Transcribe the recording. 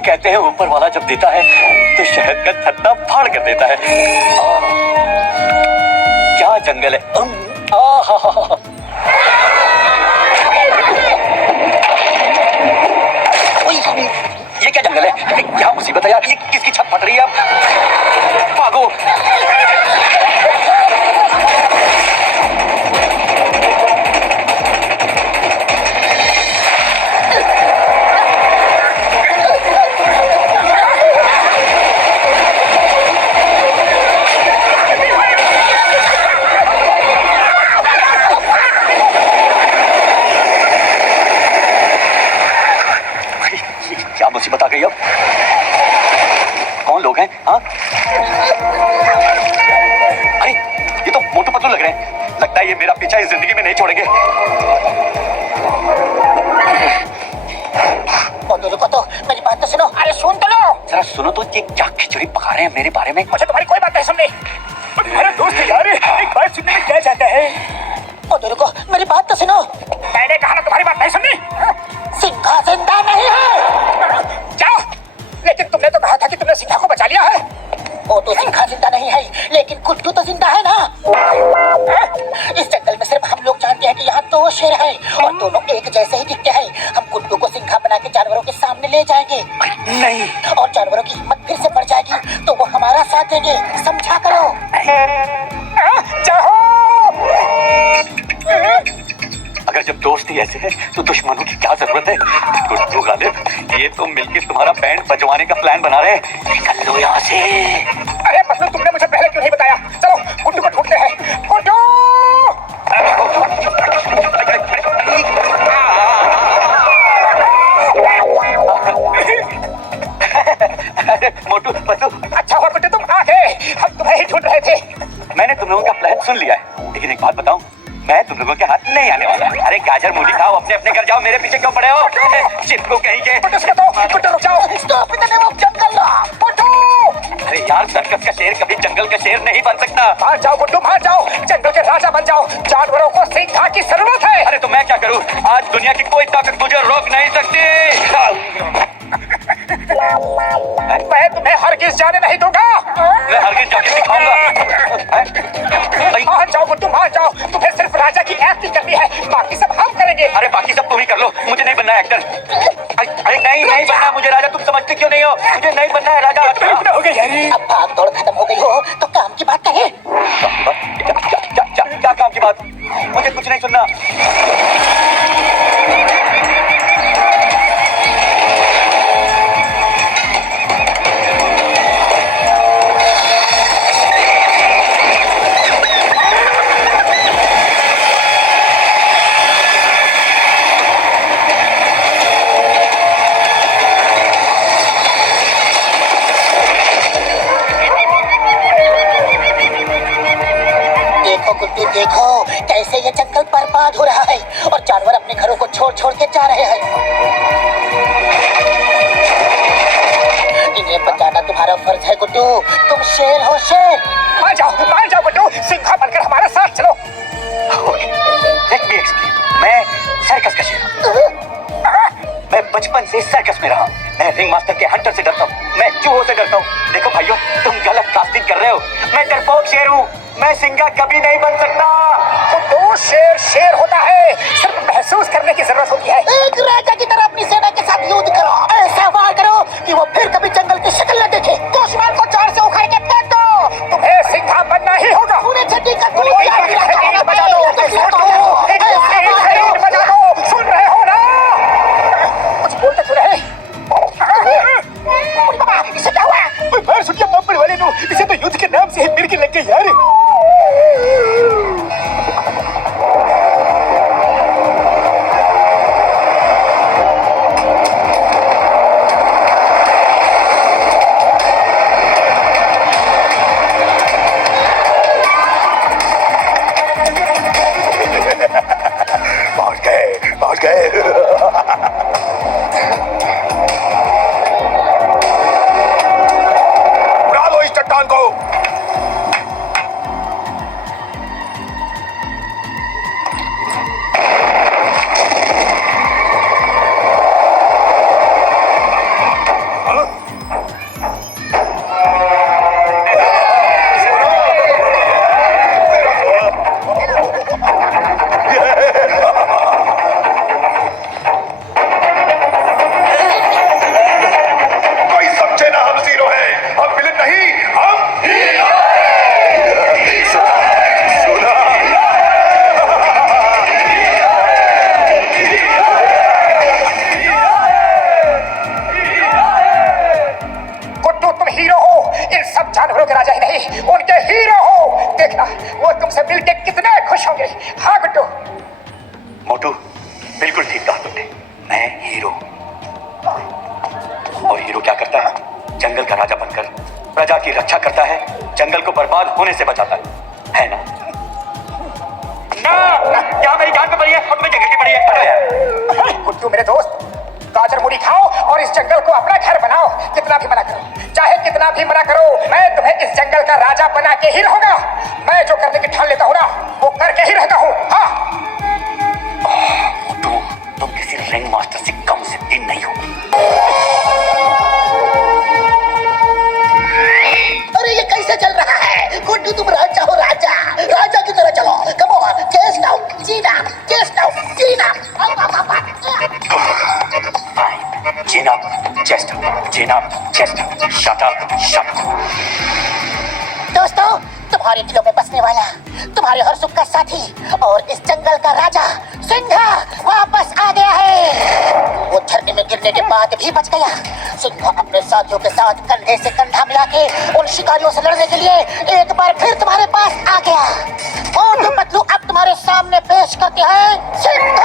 कहते हैं ऊपर वाला जब देता है तो शहद का छत्ता फाड़ कर देता है। क्या जंगल है। ये क्या जंगल है, क्या मुसीबत है यार, ये किसकी छत फट रही है। अब भागो। क्या मुसीबत आ गई अब। कौन लोग हैं? हाँ, अरे ये तो मोटू पतलू लग रहे हैं। लगता है ये मेरा पीछा इस जिंदगी में नहीं छोड़ेंगे। रुको तो, मेरी बात तो सुनो। अरे सुन तो लो। जरा सुनो तो, ये क्या खिचड़ी पका रहे हैं मेरे बारे में। मुझे तुम्हारी कोई बात नहीं सुननी। तुम्हारा दोस्त यार, एक बात सुनने में क्या चाहता है। रुको, मेरी बात तो सुनो। मैंने कहा ना तुम्हारी बात नहीं सुननी। सिंघा जिंदा नहीं है। जाओ। लेकिन तुमने तो कहा था कि तुमने सिंघा को बचा लिया है। वो तो सिंघा जिंदा नहीं है, लेकिन गुड्डू तो जिंदा है ना। इस जंगल में सिर्फ हम लोग जानते हैं कि यहाँ 2 शेर हैं और दोनों एक जैसे ही दिखते हैं। हम गुड्डू को सिंघा बना के जानवरों के सामने ले जाएंगे। नहीं, और जानवरों की हिम्मत फिर से बढ़ जाएगी तो वो हमारा साथ देंगे। समझा करो। जाओ। अगर जब दोस्त ही ऐसे हैं तो दुश्मनों की क्या जरूरत है। गुड्डू गालिब, ये तो मिलकर तुम्हारा बैंड बजवाने का प्लान बना रहे हैं। निकल लो यहाँ से। अरे पतलू, तुमने मुझे पहले क्यों नहीं बताया। चलो गुड्डू को ढूंढते हैं। गुड्डू। मोटू पतलू, अच्छा हुआ गुड्डू तुम आ गए, हम तुम्हें ही ढूंढ रहे थे। मैंने तुम लोगों का प्लान सुन लिया है, लेकिन एक बात बताऊं, मैं तुम लोगों के हाथ नहीं आने वाला। अरे गाजर मूली खाओ, अपने अपने घर जाओ, मेरे पीछे क्यों पड़े हो। चिपको कहीं के। गुड्डू रुक जाओ। Stop in the name of jungle. Guddu. अरे यार, सर्कस का शेर कभी जंगल का शेर नहीं बन सकता। बाहर जाओ गुड्डू, बाहर जाओ, जंगल के राजा बन जाओ। जानवरों को सिंघा की जरूरत है। अरे तो मैं क्या करूं, आज दुनिया की कोई ताकत मुझे रोक नहीं सकती। मैं तुम्हें हरगिज जाने नहीं दूंगा। मैं हरगिज जाके दिखाऊंगा। बाहर जाओ गुड्डू, बाहर जाओ। तुम्हें सिर्फ राजा की एक्टिंग करनी है, बाकी सब हम करेंगे। अरे बाकी सब तुम ही कर लो, मुझे नहीं बनना है एक्टर। अरे नहीं बनना मुझे राजा, तुम समझते क्यों नहीं हो। मुझे नहीं बनना है राजा। हो गई यार। अब भाग दौड़ खत्म हो गई हो तो काम की बात करें। क्या काम की बात, मुझे कुछ नहीं सुनना। गुड्डू देखो कैसे ये जंगल बर्बाद हो रहा है और जानवर अपने घरों को छोड़ छोड़ के जा रहे हैं। इन्हें बचाना तुम्हारा फर्ज है गुड्डू, तुम शेर हो शेर। मान जाओ गुड्डू, सिंघा बनकर हमारे साथ चलो। Let me explain. मैं सर्कस का शेर हूँ। मैं बचपन से सर्कस में रहा। मैं रिंग मास्टर के हंटर से डरता हूँ, मैं चूहों से डरता हूँ। देखो भाइयों, तुम गलत कास्टिंग कर रहे हो। मैं डरपोक शेर हूँ, मैं सिंघा कभी नहीं बन सकता। गुड्डू, शेर होता है, सिर्फ महसूस करने की जरूरत होती है। एक राजा की तरह अपनी सेना के साथ युद्ध करो, ऐसा वार करो कि वो फिर कभी जंगल की शक्ल न देखे। दुश्मन को जड़ से उखाड़ के फेंक दो। तुम्हें सिंघा बनना ही होगा। पूरे छठी का बजा दो, सुन रहे हो ना। कुछ बोलते तो रहे। इसे क्या हुआ? बाहर सुनिए बम्पर वाले नो, इसे तो युद्ध के नाम से ही मिर्गी लग गई यार। हाँ गुड्डू। मोटू बिल्कुल ठीक कहा तुमने। मैं हीरो। और हीरो क्या करता है? जंगल का राजा बनकर प्रजा की रक्षा करता है, जंगल को बर्बाद होने से बचाता है ना? ना, क्या मेरी जान पे पड़ी है और तुम्हें जंगल की पड़ी है? हटो यार। गुड्डू मेरे दोस्त, गाजर मूढ़ी खाओ और इस जंगल को अपना घर बनाओ। कितना भी मना करो, चाहे कितना भी मना करो, मैं तुम्हें इस जंगल का राजा बना के ही रहूंगा। मैं जो करने की ठान लेता हूँ ना, वो करके ही रहता हूँ। हाँ मोटू, तुम किसी रिंग मास्टर से कम जिद्दी नहीं हो। अरे ये कैसे चल रहा है? गुड्डू तुम राजा हो, राजा राजा की तरह चलो। कम ऑन, चेस्ट नाउ, जीना, चेस्ट नाउ, जीना। Fine. Chin up, chest up, chin up, chest up. Shut up, shut up. दोस्तों, तुम्हारे दिलों में बसने वाला, तुम्हारे हर सुख का साथी और इस जंगल का राजा सिंघा वापस आ गया है। वो झरने में गिरने के बाद भी बच गया। सिंघा अपने साथियों के साथ कंधे से कंधा मिला के उन शिकारियों से लड़ने के लिए एक बार फिर तुम्हारे पास आ गया। मोटू पतलू अब तुम्हारे सामने पेश करते हैं सिंघा।